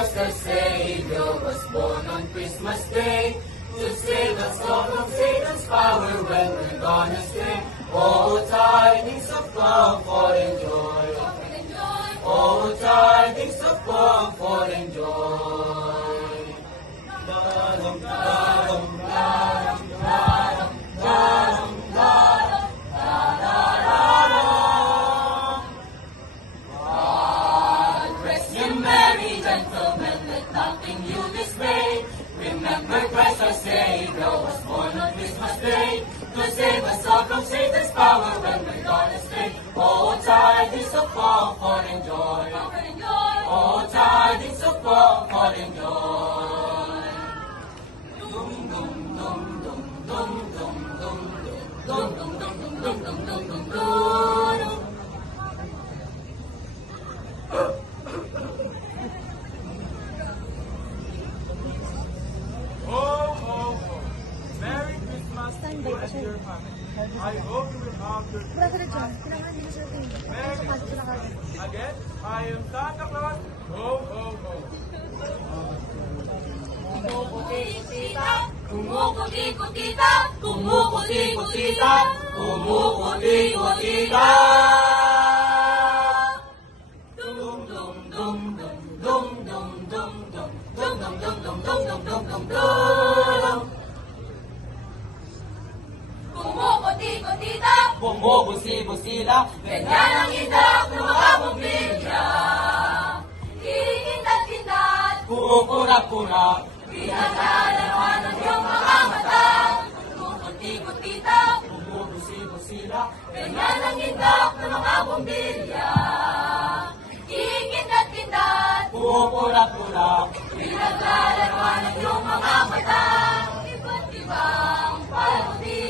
Christ the Savior was born on Christmas Day to save us all from Satan's power when we're gone astray. Oh, tidings of comfort and joy. Oh, tidings of comfort and joy. Daram, daram, daram, daram, daram, daram, daram. God rest ye merry gentlemen, let nothing you dismay. Remember Christ our Savior was born on Christmas Day to save us all from Satan's power when we're gone astray. Oh, tidings of comfort and joy. Oh, tidings of comfort and joy. Dum dum dum dum dum dum dum dum dum dum dum dum dum dum dum. Merry Christmas to you and your family. I hope you will have your Again, I am Santa Claus. Ho, ho, ho. Kumukuti-kutita, kumukuti-kutita, kumukuti-kutita, kumukuti-kutita. Dum dum dum dum dum dum dum dum dum dum dum dum dum dum dum dum. Kumukuti-kutita, kumukuti-kutita, ganyan ang idak ng mga bumbilya. Kikindat-kindat, kukurak-kurak, pinaglalarawan ng iyong mga mata. Kumukuti-kutita, kumukuti-kutita, ganyan ang idak ng mga bumbilya. Kikindat-kindat, kukurak-kurak, pinaglalarawan ng iyong mga mata. Iba't ibang parodi,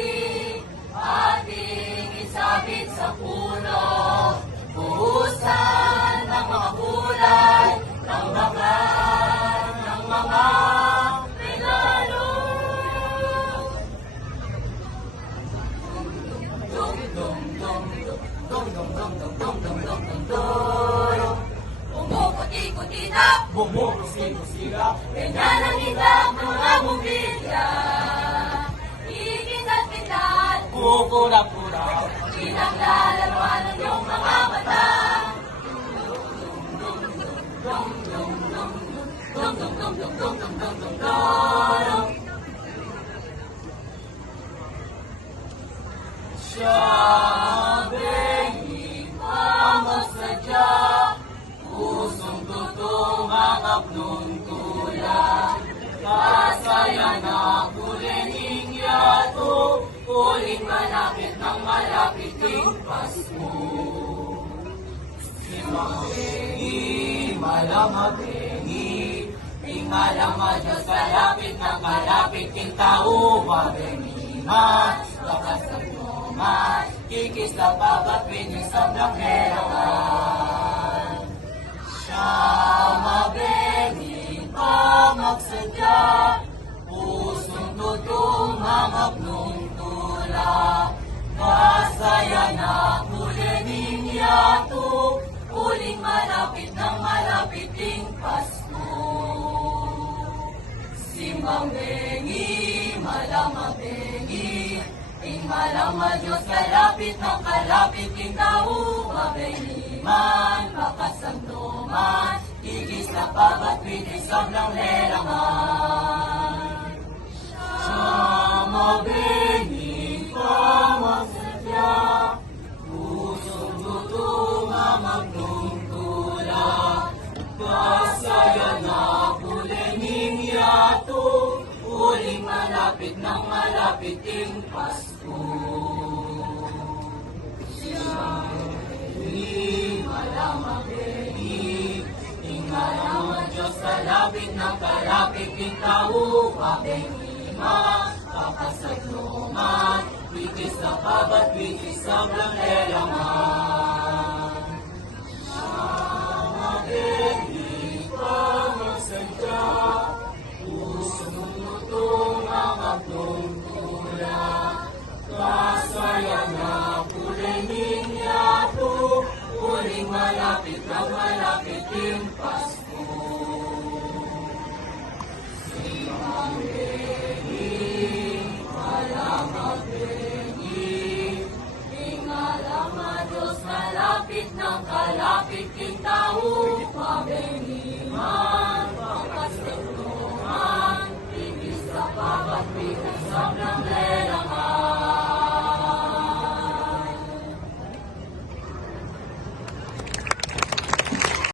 ating isabit sa puno. Buhusan ng mga kulay, ng mga regalo. Dum dum dum dum dum dum dum dum dum dum dum dum. Kumukuti-kutita, kumukuti-kutita, ganyan ang idak ng mga bumbilya. Ikinat-kinat, kukurak-kurak, pinaglalarawan ng iyong mga mata. Dum dum dum dum dum dum dum dum dum dum dum dum. Siyabing ipamasadya, pusong tutungangap nung tulad. Kasaya na kulining yato, kuling malapit ng malapiting Pasko. Simabengi, malamabengi, tingalang Diyos kalapit ng kalapiting tao. Mabengi man, bakas ng tuman, kikis na babat pinisang ng herangan. Siya mabengi pa magsadya, pusong tutungangap nung tula. Kasaya na kulining yato, kuling malapit ng malapiting Pasko. Simbang-bengi, malamabengi, tingmalama Diyos kalapit ng kalapiting tao. Mabengi man, makasamduman, igis na pabat pinisang ng herangan. Mabengi pa magsadya, pusong tutungangap nung tula. Kasaya na kulining yato, uling malapit ng malapiting Pasko. Siya-bengi, malamabengi, tingalang ang Diyos kalapit ng kalapiting tao. Mabengi man, kakasagluman, wikis na pabat, wikis na blang herangan. Siya mabengi